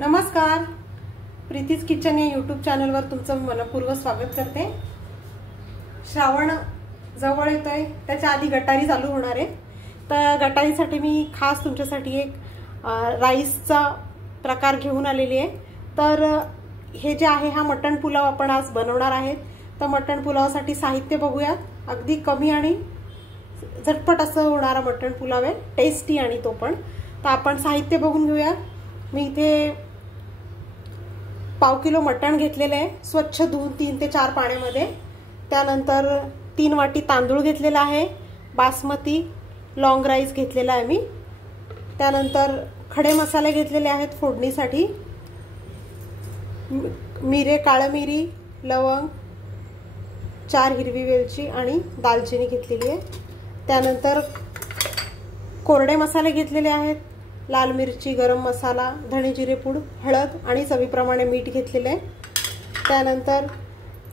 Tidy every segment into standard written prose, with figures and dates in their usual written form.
नमस्कार, प्रीतीज किचन या यूट्यूब चॅनलवर तुमचं मनपूर्वक स्वागत करते। श्रावण जवळ येतोय, त्याच्या आधी गटारी चालू होणार आहे। तर गटारीसाठी मी खास तुमच्यासाठी एक राईसचा प्रकार घेऊन आलेली आहे। तर हे जे आहे हा मटण पुलाव आपण आज बनवणार आहेत। तर मटण पुलावासाठी साहित्य बघूया। अगदी कमी आणि झटपट असं होणारा मटण पुलाव आहे, टेस्टी आणि तो पण। तर आपण साहित्य बघून घेऊया। मी इथे पाव किलो मटण घेतलेले आहे, स्वच्छ धुवून 3 ते 4 पाण्यामध्ये। त्यानंतर 3 वाटी तांदूळ घेतलेला आहे, बासमती लॉंग राईस घेतलेला आहे मी। त्यानंतर खडे मसाले घेतलेले आहेत फोडणीसाठी, मिरे, काळी मिरी, लवंग, 4 हिरवी वेलची आणि दालचिनी घेतलेली आहे। त्यानंतर कोरडे मसाले घेतलेले आहेत, लाल मिरची, गरम मसाला, धणे जिरे पूड, हळद आणि चवीप्रमाणे मीठ घेतलेले आहे। त्यानंतर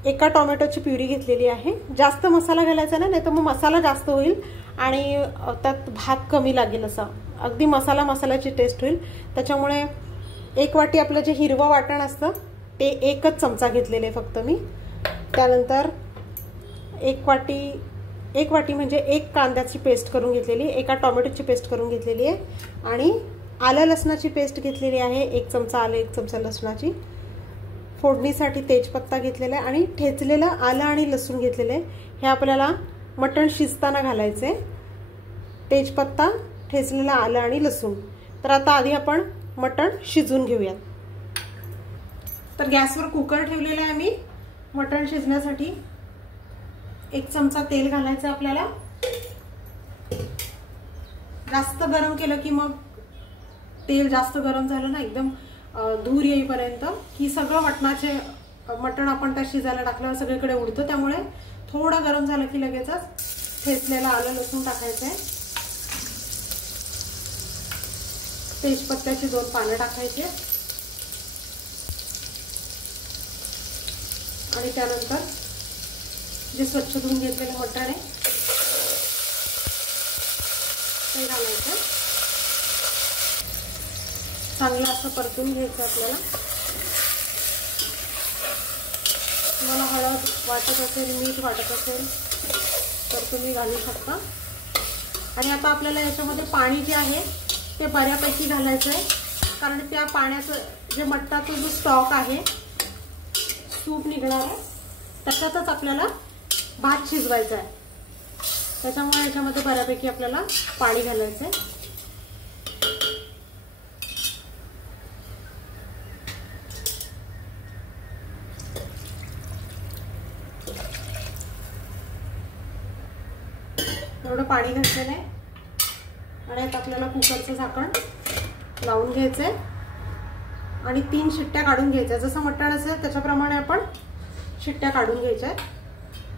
एका टोमॅटोची प्युरी घेतलेली आहे। जास्त मसाला घालायचा नाही तर मग मसाला जास्त होईल आणि त्यात भात कमी लागेल, असा अगदी मसाल्याची टेस्ट होईल। त्याच्यामुळे 1 वाटी आपलं जे हिरवं वाटण असतं ते 1च चमचा घेतलेले फक्त मी। त्यानंतर 1 वाटी म्हणजे 1 कांद्याची पेस्ट करून घेतलेली, एका टोमॅटोची पेस्ट करून घेतलेली आहे आणि आलं लसणाची पेस्ट घेतलेली आहे, 1 चमचा आलं, 1 चमचा लसणाची। फोडणीसाठी तेजपत्ता घेतलेला आहे आणि ठेचलेलं आलं आणि लसूण घेतलेलं आहे। हे आपल्याला मटण शिजताना घालायचं आहे, तेजपत्ता, ठेचलेलं आलं आणि लसूण। तर आता आधी आपण मटण शिजवून घेऊया। तर गॅसवर कुकर ठेवलेला आहे मी मटण शिजण्यासाठी। 1 चमचा तेल घालायचं आपल्याला। जास्त गरम केलं की मग तेल जास्त गरम झालं ना, एकदम धूर येईपर्यंत की सगळं मटण आपण त्या शिजायला टाकल्यावर सगळीकडे उडतं। त्यामुळे थोडं गरम झालं की लगेचच ठेचलेलं आलं लसूण टाकायचं आहे, तेजपत्त्याची 2 पानं टाकायची आणि त्यानंतर जे स्वच्छ धुवून घेतलेलं मटण आहे ते घालायचं। चांगलं असं परतून घ्यायचं आपल्याला। तुम्हाला हळद वाटत असेल, मीठ वाटत असेल तर तुम्ही घालू शकता। आणि आता आपल्याला याच्यामध्ये पाणी जे आहे ते बऱ्यापैकी घालायचं आहे, कारण त्या पाण्याचं जे मटणाचा जो स्टॉक आहे, सूप निघणार आहे, त्याच्यातच आपल्याला भात शिजवायचा आहे। त्याच्यामुळे याच्यामध्ये बऱ्यापैकी आपल्याला पाणी घालायचं आहे। एवढं पाणी घातलेलं आहे आणि आता आपल्याला कुकरचं झाकण लावून घ्यायचं आहे आणि 3 शिट्ट्या काढून घ्यायच्या। जसं मटण असेल त्याच्याप्रमाणे आपण शिट्ट्या काढून घ्यायच्या।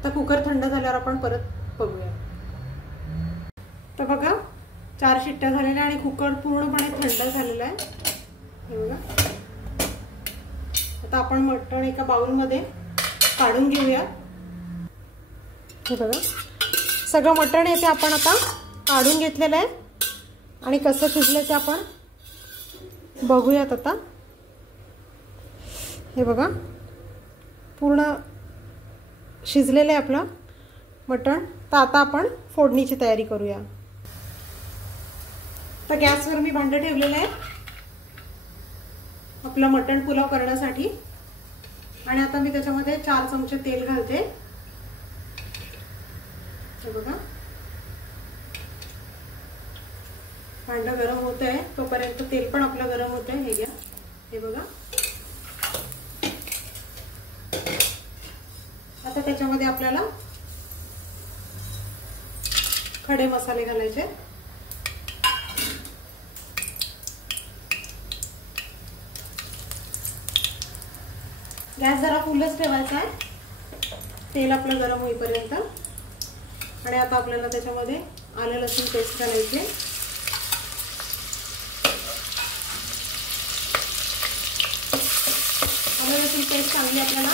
तर कुकर थंड झाल्यावर आपण परत बघूया। तर बघा 4 शिट्ट्या झालेल्या आणि कुकर पूर्णपणे थंड झालेला आहे। हे बघा, आता आपण मटण एका बाउलमध्ये काढून घेऊया। हे बघा, सगळं मटण येते आपण आता काढून घेतलेलं आहे आणि कसं शिजलं ते आपण बघूयात आता। हे बघा, पूर्ण शिजलेलं आहे आपलं मटण। तर आता आपण फोडणीची तयारी करूया। तर गॅसवर मी भांडं ठेवलेलं आहे आपलं मटण पुलाव करण्यासाठी आणि आता मी त्याच्यामध्ये 4 चमचे तेल घालते। हे बघा, भांडं गरम होत आहे तोपर्यंत तेल पण आपलं गरम होत आहे। हे घ्या, हे बघा। आता त्याच्यामध्ये आपल्याला खडे मसाले घालायचे। गॅस जरा फुलच ठेवायचा आहे तेल आपलं गरम होईपर्यंत। आणि आता आपल्याला त्याच्यामध्ये आलं लसूण पेस्ट घालायची। आलं लसूण पेस्ट चांगली आपल्याला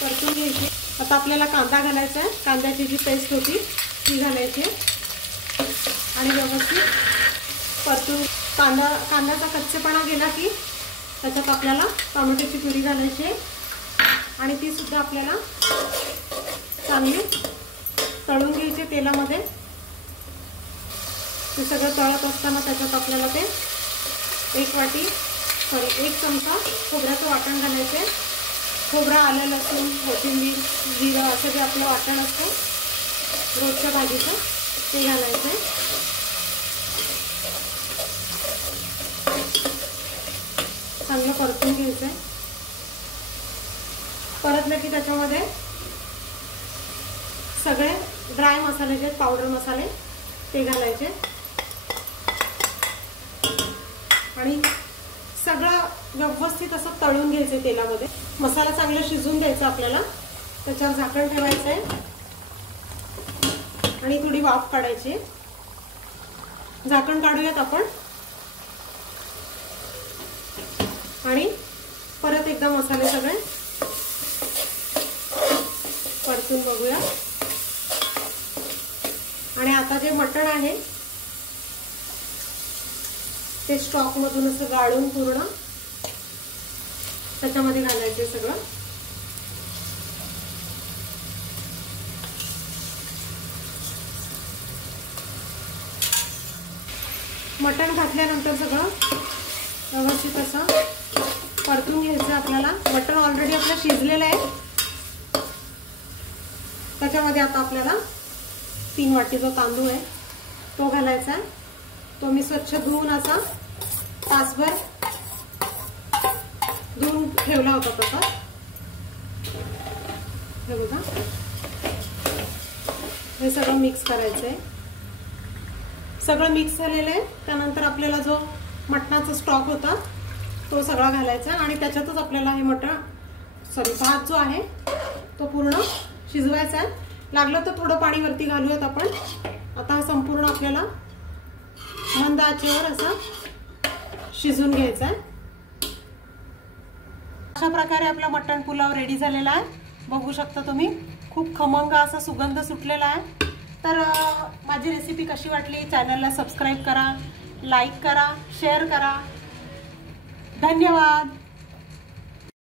परतून घ्यायची। आता आपल्याला कांदा घालायचा आहे, कांद्याची जी पेस्ट होती ती घालायची आणि व्यवस्थित परतून कांद्याचा कच्चेपणा गेला की त्याच्यात आपल्याला टोमॅटोची प्युरी घालायची आहे आणि ती सुद्धा आपल्याला चांगली तळून घ्यायची तेलामध्ये। ते सगळं तळत असताना त्याच्यात आपल्याला ते एक चमचा खोबऱ्याचं वाटण घालायचं। खोबरं, आलं, लसूण, कोथिंबीर, जिरं असं जे आपलं वाटण असतं रोजच्या भाजीचं ते घालायचं। चांगलं परतून घ्यायचं। परतलं की त्याच्यामध्ये सगळे ड्राय मसाले जे पावडर मसाले ते घालायचे आणि सगळं व्यवस्थित असं तळून घ्यायचं तेलामध्ये। मसाला चांगला शिजून द्यायचा आपल्याला। त्याच्यावर झाकण ठेवायचं आहे आणि थोडी वाफ काढायची। झाकण काढूयात आपण आणि परत एकदा मसाले सगळे परतून बघूया। आणि आता जे मटण आहे ते स्टॉक मधून असं गाळून पूर्ण त्याच्यामध्ये घालायचे सगळं। मटण घातल्यानंतर सगळं व्यवस्थित असं परतून घ्यायचं आपल्याला। मटण ऑलरेडी आपलं शिजलेलं आहे। त्याच्यामध्ये आता आपल्याला 3 वाटी जो तांदूळ आहे तो घालायचा आहे। तो मी स्वच्छ धुवून असा तासभर धुवून ठेवला होता तसा। हे बघा, हे सगळं मिक्स करायचं आहे। सगळं मिक्स झालेलं आहे। त्यानंतर आपल्याला जो मटणाचा स्टॉक होता तो सगळा घालायचा आणि त्याच्यातच आपल्याला हे भात जो आहे तो पूर्ण शिजवायचा आहे। लागलं तर थोडं पाणी वरती घालूयात आपण। आता हा संपूर्ण आपल्याला मंद आचेवर असा शिजून घ्यायचा आहे। अशा प्रकारे आपला मटण पुलाव रेडी झालेला आहे। बघू शकता तुम्ही, खूप खमंग असा सुगंध सुटलेला आहे। तर माझी रेसिपी कशी वाटली चॅनलला सबस्क्राइब करा, लाईक करा, शेअर करा। धन्यवाद।